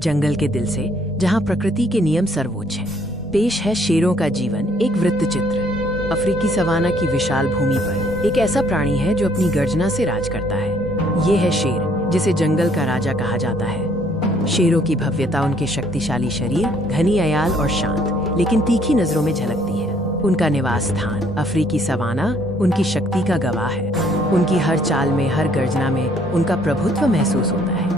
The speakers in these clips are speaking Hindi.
जंगल के दिल से, जहाँ प्रकृति के नियम सर्वोच्च हैं। पेश है शेरों का जीवन, एक वृत्तचित्र। अफ्रीकी सवाना की विशाल भूमि पर एक ऐसा प्राणी है जो अपनी गर्जना से राज करता है। ये है शेर, जिसे जंगल का राजा कहा जाता है। शेरों की भव्यता उनके शक्तिशाली शरीर, घनी अयाल और शांत लेकिन तीखी नजरों में झलकती है। उनका निवास स्थान अफ्रीकी सवाना उनकी शक्ति का गवाह है। उनकी हर चाल में, हर गर्जना में उनका प्रभुत्व महसूस होता है।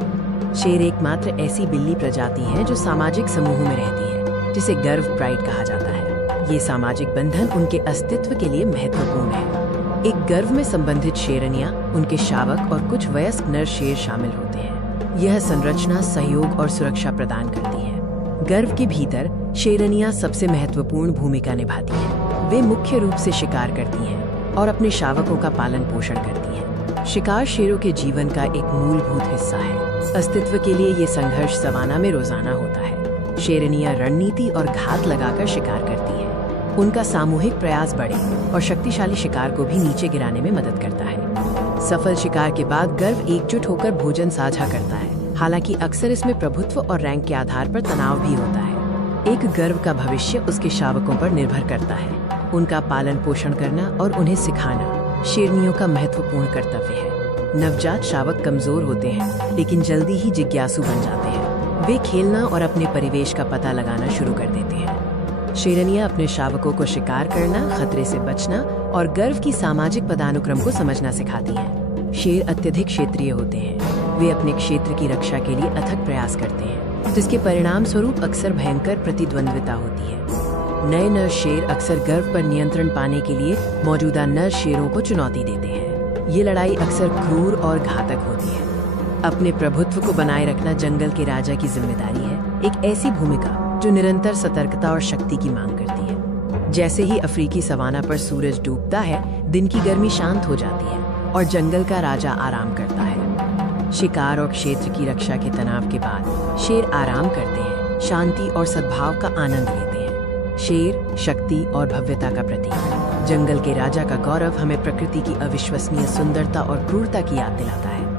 शेर एकमात्र ऐसी बिल्ली प्रजाति है जो सामाजिक समूह में रहती है, जिसे गर्व प्राइड कहा जाता है। ये सामाजिक बंधन उनके अस्तित्व के लिए महत्वपूर्ण है। एक गर्व में संबंधित शेरनियां, उनके शावक और कुछ वयस्क नर शेर शामिल होते हैं। यह संरचना सहयोग और सुरक्षा प्रदान करती है। गर्व के भीतर शेरनियां सबसे महत्वपूर्ण भूमिका निभाती हैं। वे मुख्य रूप से शिकार करती हैं और अपने शावकों का पालन पोषण करती हैं। शिकार शेरों के जीवन का एक मूलभूत हिस्सा है। अस्तित्व के लिए ये संघर्ष सवाना में रोजाना होता है। शेरनियां रणनीति और घात लगाकर शिकार करती हैं। उनका सामूहिक प्रयास बड़े और शक्तिशाली शिकार को भी नीचे गिराने में मदद करता है। सफल शिकार के बाद गर्व एकजुट होकर भोजन साझा करता है। हालांकि अक्सर इसमें प्रभुत्व और रैंक के आधार पर तनाव भी होता है। एक गर्व का भविष्य उसके शावकों पर निर्भर करता है। उनका पालन पोषण करना और उन्हें सिखाना शेरनियों का महत्वपूर्ण कर्तव्य है। नवजात शावक कमजोर होते हैं, लेकिन जल्दी ही जिज्ञासु बन जाते हैं। वे खेलना और अपने परिवेश का पता लगाना शुरू कर देते हैं। शेरनियां अपने शावकों को शिकार करना, खतरे से बचना और गर्व की सामाजिक पदानुक्रम को समझना सिखाती हैं। शेर अत्यधिक क्षेत्रीय होते हैं। वे अपने क्षेत्र की रक्षा के लिए अथक प्रयास करते हैं, जिसके परिणाम स्वरूप अक्सर भयंकर प्रतिद्वंद्विता होती है। नए नर शेर अक्सर गर्व पर नियंत्रण पाने के लिए मौजूदा नर शेरों को चुनौती देते हैं। ये लड़ाई अक्सर क्रूर और घातक होती है। अपने प्रभुत्व को बनाए रखना जंगल के राजा की जिम्मेदारी है, एक ऐसी भूमिका जो निरंतर सतर्कता और शक्ति की मांग करती है। जैसे ही अफ्रीकी सवाना पर सूरज डूबता है, दिन की गर्मी शांत हो जाती है और जंगल का राजा आराम करता है। शिकार और क्षेत्र की रक्षा के तनाव के बाद शेर आराम करते हैं, शांति और सद्भाव का आनंद लेते हैं। शेर शक्ति और भव्यता का प्रतीक। जंगल के राजा का गौरव हमें प्रकृति की अविश्वसनीय सुंदरता और क्रूरता की याद दिलाता है।